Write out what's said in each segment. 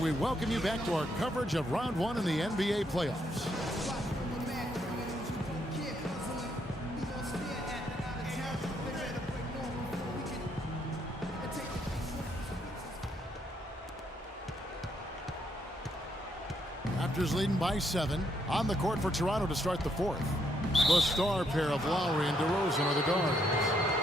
And we welcome you back to our coverage of round one in the NBA playoffs. Raptors leading by 7. On the court for Toronto to start the fourth. The star pair of Lowry and DeRozan are the guards.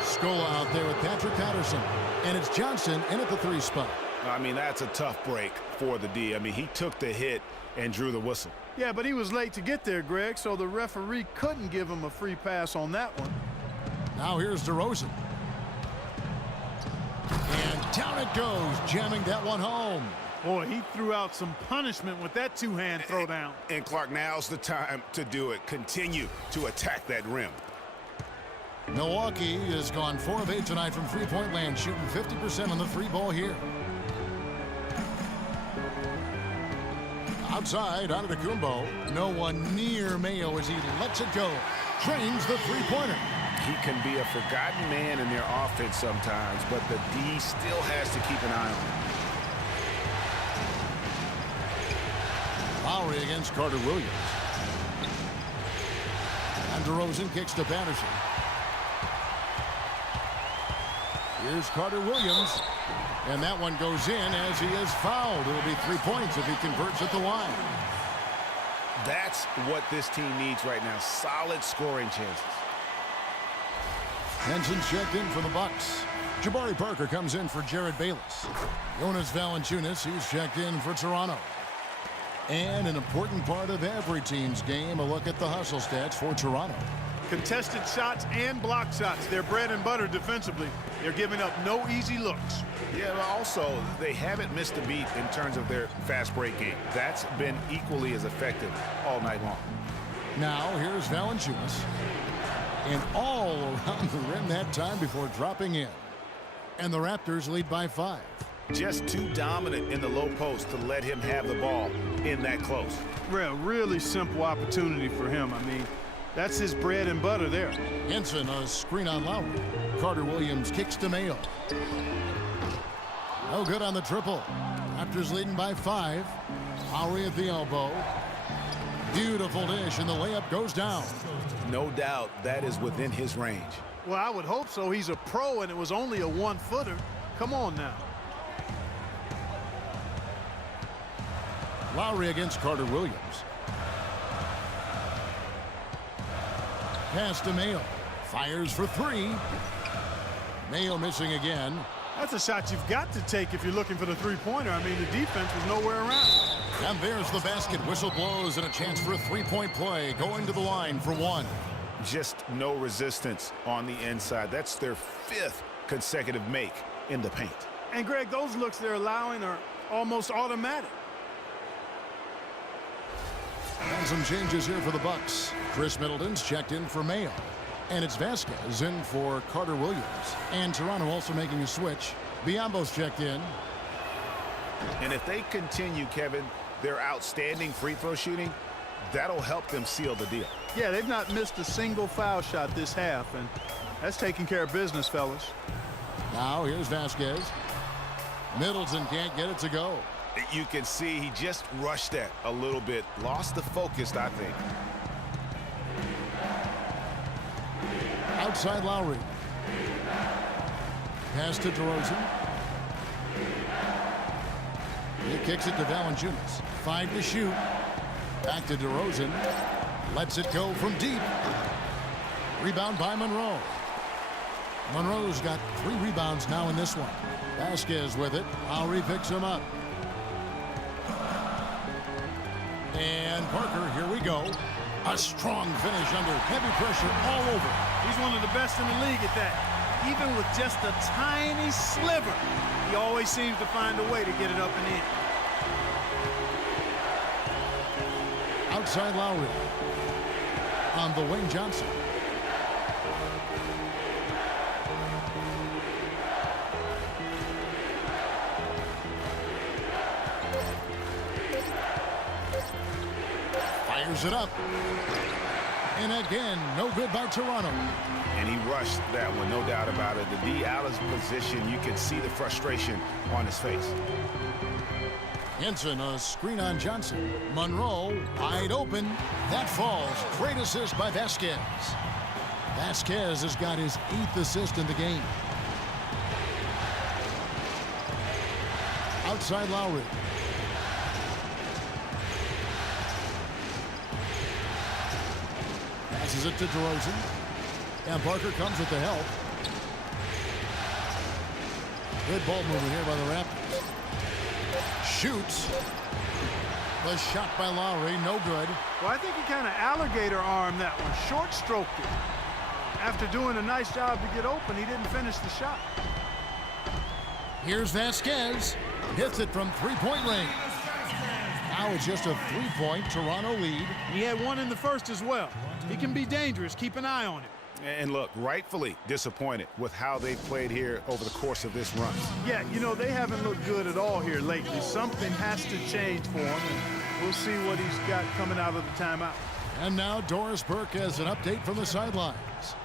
Scola out there with Patrick Patterson. And it's Johnson in at the 3 spot. I mean, that's a tough break for the D. I mean, he took the hit and drew the whistle. Yeah, but he was late to get there, Greg, so the referee couldn't give him a free pass on that one. Now here's DeRozan. And down it goes, jamming that one home. Boy, he threw out some punishment with that two-hand throwdown. And Clark, now's the time to do it. Continue to attack that rim. Milwaukee has gone 4 of 8 tonight from three-point land, shooting 50% on the 3 ball here. Outside, Antetokounmpo. No one near Mayo as he lets it go. Drains the three-pointer. He can be a forgotten man in their offense sometimes, but the D still has to keep an eye on him. Lowry against Carter Williams. And DeRozan kicks to Patterson. Here's Carter Williams. And that one goes in as he is fouled. It'll be 3 points if he converts at the line. That's what this team needs right now. Solid scoring chances. Henson's checked in for the Bucks. Jabari Parker comes in for Jared Bayless. Jonas Valanciunas, he's checked in for Toronto. And an important part of every team's game, a look at the hustle stats for Toronto. Contested shots and block shots. They're bread and butter defensively. They're giving up no easy looks. Yeah, but also, they haven't missed a beat in terms of their fast break game. That's been equally as effective all night long. Now, here's Valanciunas. And all around the rim that time before dropping in. And the Raptors lead by 5. Just too dominant in the low post to let him have the ball in that close. Really simple opportunity for him. I mean, that's his bread and butter there. Henson, a screen on Lowry. Carter Williams kicks to Mayo. No good on the triple. Raptors leading by 5. Lowry at the elbow. Beautiful dish, and the layup goes down. No doubt that is within his range. Well, I would hope so. He's a pro, and it was only a 1-footer. Come on now. Lowry against Carter Williams. Pass to Mayo. Fires for 3. Mayo missing again. That's a shot you've got to take if you're looking for the three-pointer. I mean, the defense was nowhere around. And there's the basket. Whistle blows and a chance for a 3-point play. Going to the line for 1. Just no resistance on the inside. That's their 5th consecutive make in the paint. And, Greg, those looks they're allowing are almost automatic. And some changes here for the Bucks. Chris Middleton's checked in for Mayo. And it's Vasquez in for Carter Williams. And Toronto also making a switch. Biyombo's checked in. And if they continue, Kevin, their outstanding free throw shooting, that'll help them seal the deal. Yeah, they've not missed a single foul shot this half, and that's taking care of business, fellas. Now here's Vasquez. Middleton can't get it to go. You can see he just rushed that a little bit. Lost the focus, I think. Outside Lowry. Pass to DeRozan. He kicks it to Valanciunas. 5 to shoot. Back to DeRozan. Lets it go from deep. Rebound by Monroe. Monroe's got 3 rebounds now in this one. Vasquez with it. Lowry picks him up. And Parker, here we go. A strong finish under heavy pressure all over. He's one of the best in the league at that. Even with just a tiny sliver, he always seems to find a way to get it up and in. Outside Lowry. On the wing, Johnson. Fires it up. And again, no good by Toronto. And he rushed that one, no doubt about it. The D out of position, you can see the frustration on his face. Henson, a screen on Johnson. Monroe, wide open. That falls. Great assist by Vasquez. Vasquez has got his 8th assist in the game. Outside Lowry. Passes it to DeRozan. And Parker comes with the help. Good ball movement here by the Raptors. Shoots. The shot by Lowry, no good. Well, I think he kind of alligator armed that one, short stroked it. After doing a nice job to get open, he didn't finish the shot. Here's Vasquez. Hits it from three-point range. Now it's just a 3-point Toronto lead. He had one in the first as well. He can be dangerous. Keep an eye on him. And look, rightfully disappointed with how they've played here over the course of this run. Yeah, you know, they haven't looked good at all here lately. Something has to change for him, and we'll see what he's got coming out of the timeout. And now Doris Burke has an update from the sidelines.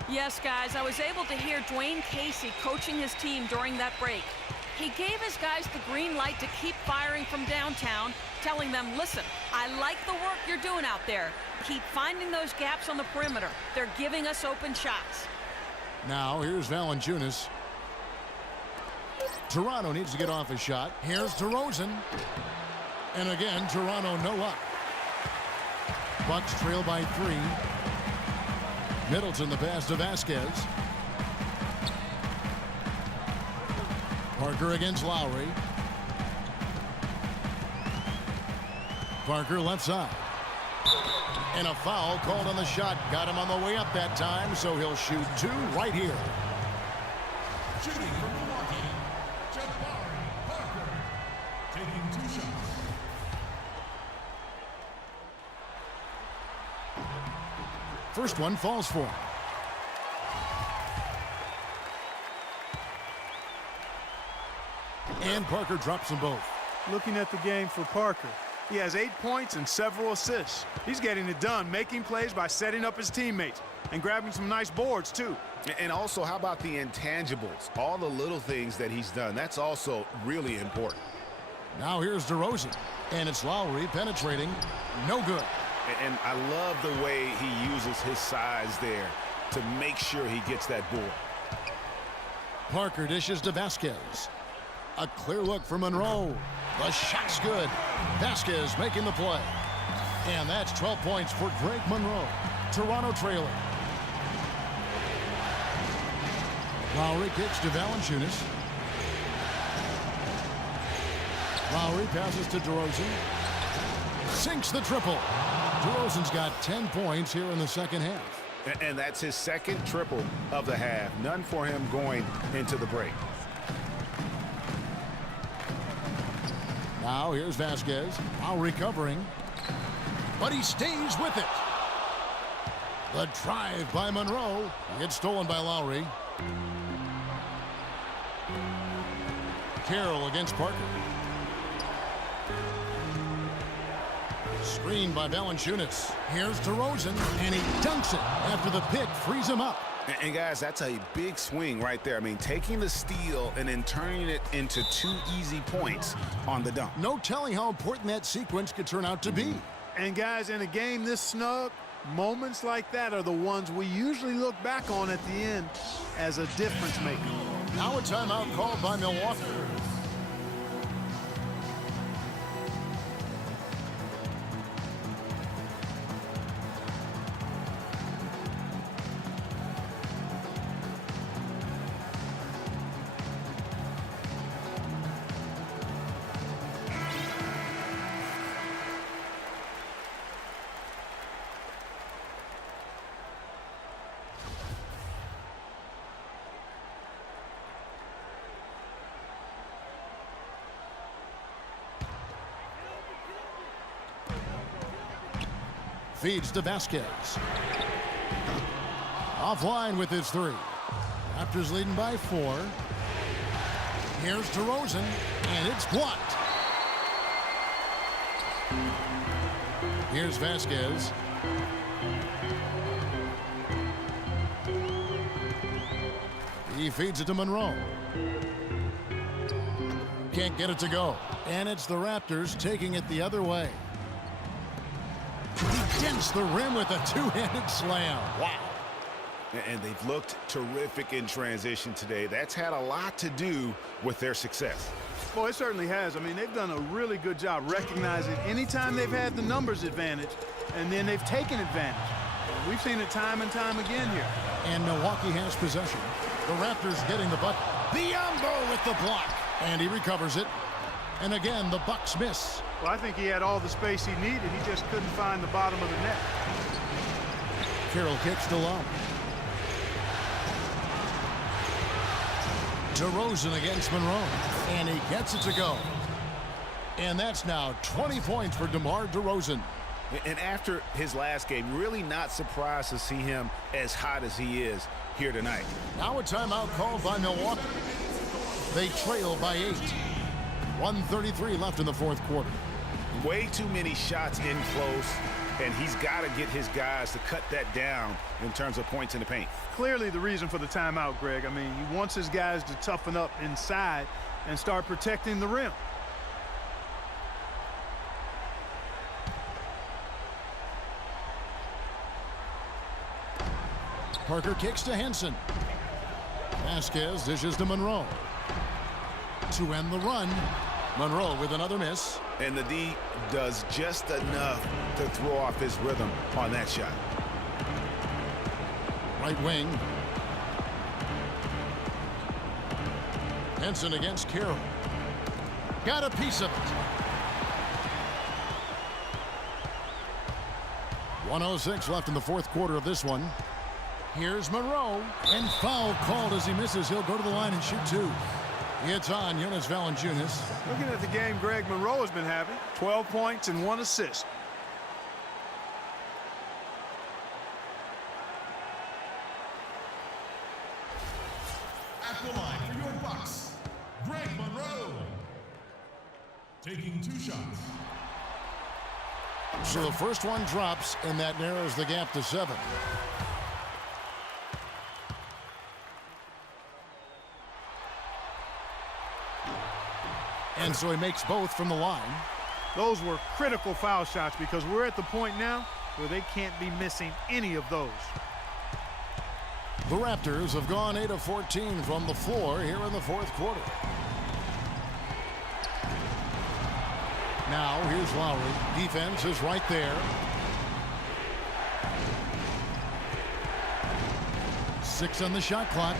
Yes, guys, I was able to hear Dwayne Casey coaching his team during that break. He gave his guys the green light to keep firing from downtown, telling them, listen, I like the work you're doing out there. Keep finding those gaps on the perimeter. They're giving us open shots. Now here's Valanciunas. Toronto needs to get off a shot. Here's DeRozan. And again, Toronto no luck. Bucks trail by 3. Middleton the pass to Vasquez. Parker against Lowry. Parker left side. And a foul called on the shot. Got him on the way up that time, so he'll shoot 2 right here. Shooting from Milwaukee, Jabari Parker, taking 2 shots. First one falls for him. And Parker drops them both. Looking at the game for Parker, he has 8 points and several assists. He's getting it done, making plays by setting up his teammates and grabbing some nice boards, too. And also, how about the intangibles? All the little things that he's done. That's also really important. Now here's DeRozan. And it's Lowry penetrating. No good. And I love the way he uses his size there to make sure he gets that board. Parker dishes to Vasquez. A clear look for Monroe. The shot's good. Vasquez making the play. And that's 12 points for Greg Monroe. Toronto trailing. Lowry kicks to Valanciunas. Lowry passes to DeRozan. Sinks the triple. DeRozan's got 10 points here in the second half. And that's his second triple of the half. None for him going into the break. Now here's Vasquez. Lowry covering. But he stays with it. The drive by Monroe. It's stolen by Lowry. Carroll against Parker. Screen by Valanciunas. Here's DeRozan, and he dunks it after the pick frees him up. And guys, that's a big swing right there. I mean, taking the steal and then turning it into 2 easy points on the dunk. No telling how important that sequence could turn out to be. And guys, in a game this snug, moments like that are the ones we usually look back on at the end as a difference maker. Now a timeout called by Milwaukee. Feeds to Vasquez. Offline with his 3. Raptors leading by 4. Here's DeRozan, and it's blocked. Here's Vasquez. He feeds it to Monroe. Can't get it to go. And it's the Raptors taking it the other way. He dents the rim with a two-handed slam. Wow. And they've looked terrific in transition today. That's had a lot to do with their success. Well, it certainly has. I mean, they've done a really good job recognizing anytime they've had the numbers advantage, and then they've taken advantage. We've seen it time and time again here. And Milwaukee has possession. The Raptors getting the bucket. Biyombo with the block. And he recovers it. And again, the Bucks miss. Well, I think he had all the space he needed. He just couldn't find the bottom of the net. Carroll kicks to Love. DeRozan against Monroe. And he gets it to go. And that's now 20 points for DeMar DeRozan. And after his last game, really not surprised to see him as hot as he is here tonight. Now a timeout called by Milwaukee. They trail by 8. 1:33 left in the fourth quarter. Way too many shots in close, and he's got to get his guys to cut that down in terms of points in the paint. Clearly the reason for the timeout, Greg. I mean, he wants his guys to toughen up inside and start protecting the rim. Parker kicks to Henson. Vasquez dishes to Monroe. To end the run, Monroe with another miss. And the D does just enough to throw off his rhythm on that shot. Right wing. Henson against Carroll. Got a piece of it. 1:06 left in the fourth quarter of this one. Here's Monroe. And foul called as he misses. He'll go to the line and shoot 2. It's on Jonas Valanciunas. Looking at the game Greg Monroe has been having, 12 points and 1 assist. At the line for your Bucks, Greg Monroe. Taking 2 shots. So the first one drops, and that narrows the gap to 7. And so he makes both from the line. Those were critical foul shots because we're at the point now where they can't be missing any of those. The Raptors have gone 8 of 14 from the floor here in the fourth quarter. Now here's Lowry. Defense is right there. 6 on the shot clock.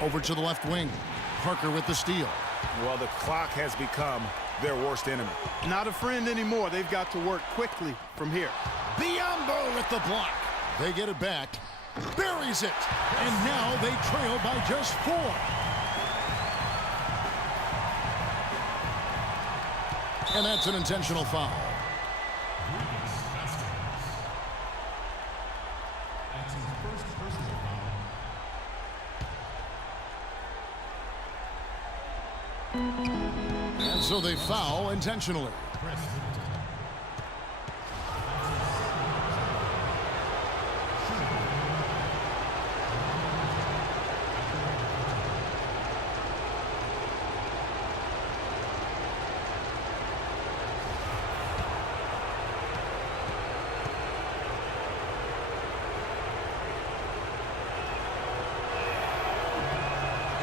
Over to the left wing. Parker with the steal. Well, the clock has become their worst enemy. Not a friend anymore. They've got to work quickly from here. Biyombo with the block. They get it back. Buries it. And now they trail by just 4. And that's an intentional foul. That's his first personal foul. And so they foul intentionally.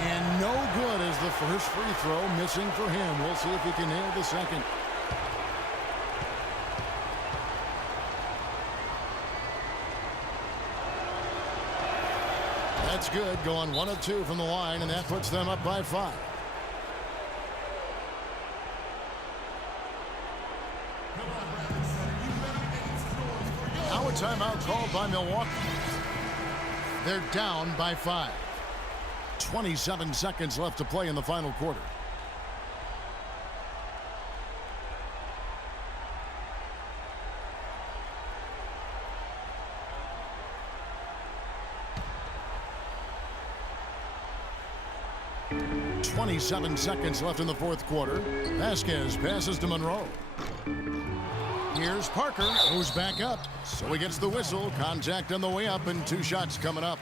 And no good as the first free throw missing for him. We'll see if he can nail the second. That's good, going 1 of 2 from the line, and that puts them up by 5. Now a timeout called by Milwaukee. They're down by 5. 27 seconds left to play in the final quarter. .27 seconds left in the fourth quarter. Vasquez passes to Monroe. Here's Parker, who's back up. So he gets the whistle. Contact on the way up, and 2 shots coming up.